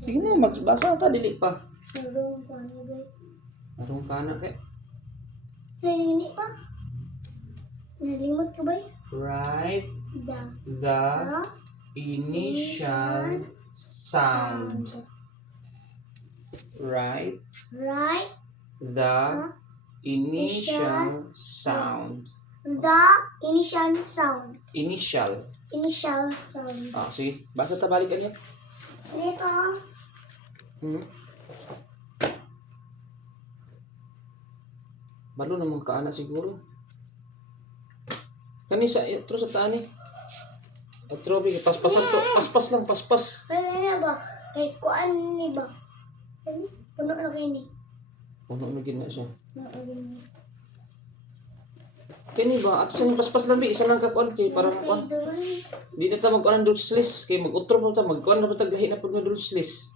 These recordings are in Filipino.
Sige na, magbasa ta, dili pa. Narong pa na ba? Arong ka na, kay. Sa hindi pa. Nalimot ko ba? Write The the initial sound. Write Right. the initial sound. The initial sound. Initial. Initial sound. Ah, sige. Basa ta, balik niya. Dito. Hmm. Balo naman ka ana siguro. Kani sa atro sa taan eh. Atro bi paspasan to, paspas lang, paspas. Kaya na ba? Kay kuan ni ba? Sani? Puno na kayo ni. Puno na gina siya. Naagin. Kani ba ato sa paspas lang bi isa lang ka kuan kay para kuan. Di na ta magkuan ng dulce list kay mag-utro pa ta magkuan na ta gahi na pud ng dulce list.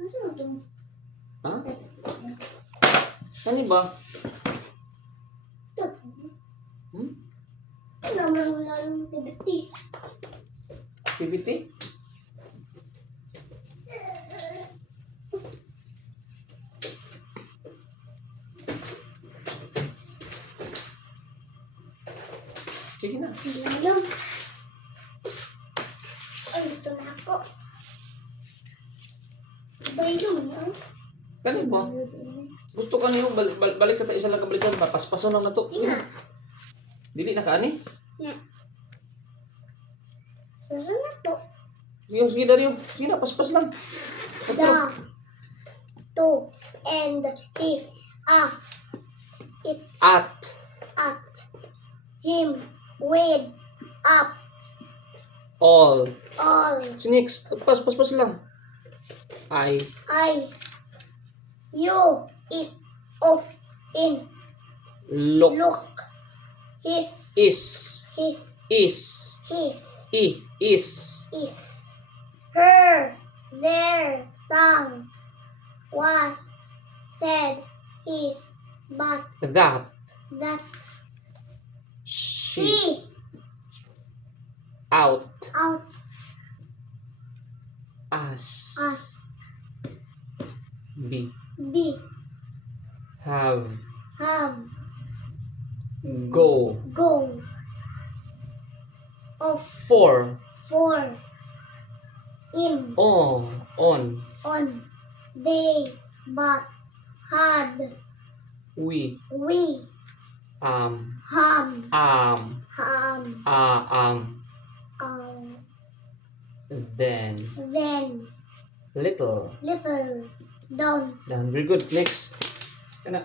Ano to? Ha? Kani ba? Ito. Hmm? Ano naman lalong tibiti? PBT? Sige na. Lalam. Ay, ito na ako. Bayong niya. Kani ba? Gusto ka niyo balik sa ta isa lang kabalikan papaspason lang na to. Sige na. Dili na kaani? Nga. Saan na to? Sige, sige dari yung. Sige na, paspas lang. The, to, and, he, it, At. at, him, with, up, All. all, Next. Paspas lang. I. you, it, of, in, Look. look, his, Is. his, Is. his, Is. her, their, song, was, said, his, but, That. that, She. she, Out. out, As. us, Be. be, Have. go, Go. of, For. in, On. on, they, but, had, We. ham, Then. then, Little. little, down, Done. Very good. Next. Kana.